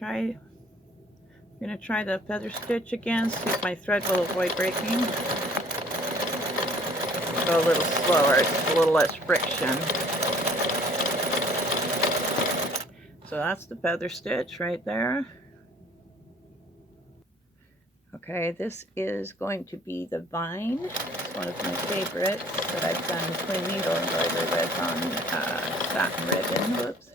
gonna try the feather stitch again, see if my thread will avoid breaking. Go a little slower, it's a little less friction. So that's the feather stitch right there. Okay, this is going to be the vine. It's one of my favorites that I've done twin needle embroidery with on satin ribbon. Whoops.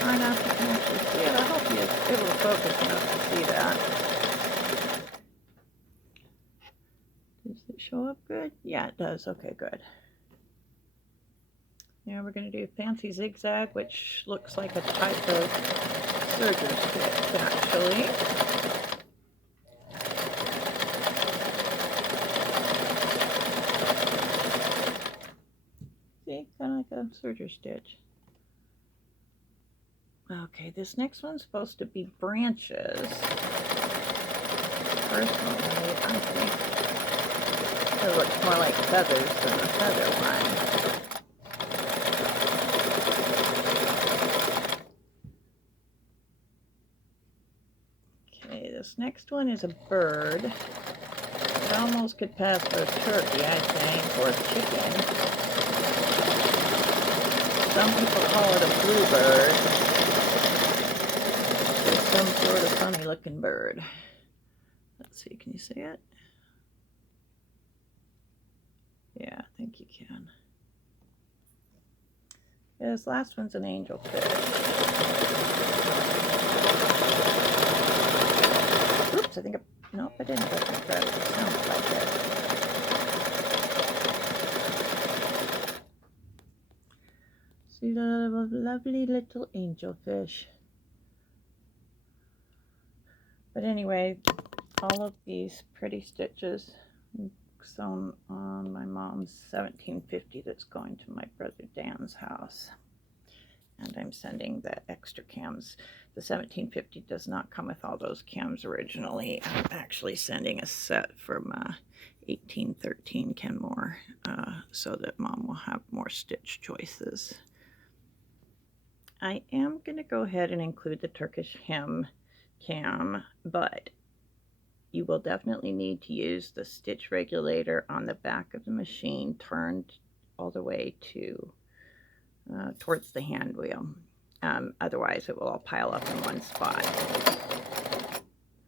Hard enough you can actually see it. I hope you're able to focus enough to see that. Does it show up good? Yeah, it does. Okay, good. Now we're going to do fancy zigzag, which looks like a type of serger stitch, actually. See, kind of like a serger stitch. Okay, this next one's supposed to be branches. Personally, I think it looks more like feathers than the feather one. Okay, this next one is a bird. It almost could pass for a turkey, I think, or a chicken. Some people call it a bluebird. It's some sort of funny looking bird. Let's see, can you see it? Yeah, I think you can. Yeah, this last one's an angelfish. Oops, I think nope, I didn't get the thread. It sounds like it. See the lovely little angelfish. But anyway, all of these pretty stitches sewn on my mom's 1750 that's going to my brother Dan's house. And I'm sending the extra cams. The 1750 does not come with all those cams originally. I'm actually sending a set from 1813 Kenmore so that Mom will have more stitch choices. I am going to go ahead and include the Turkish hem cam, but you will definitely need to use the stitch regulator on the back of the machine turned all the way to towards the hand wheel. Otherwise it will all pile up in one spot.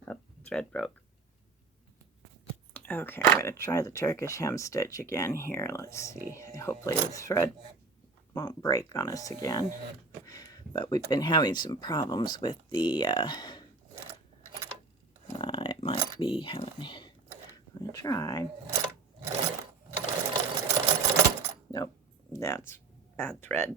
Oh, thread broke. Okay, I'm going to try the Turkish hem stitch again here. Let's see. Hopefully the thread won't break on us again. But we've been having some problems with the it might be having, I'm going to try. Nope, that's bad thread.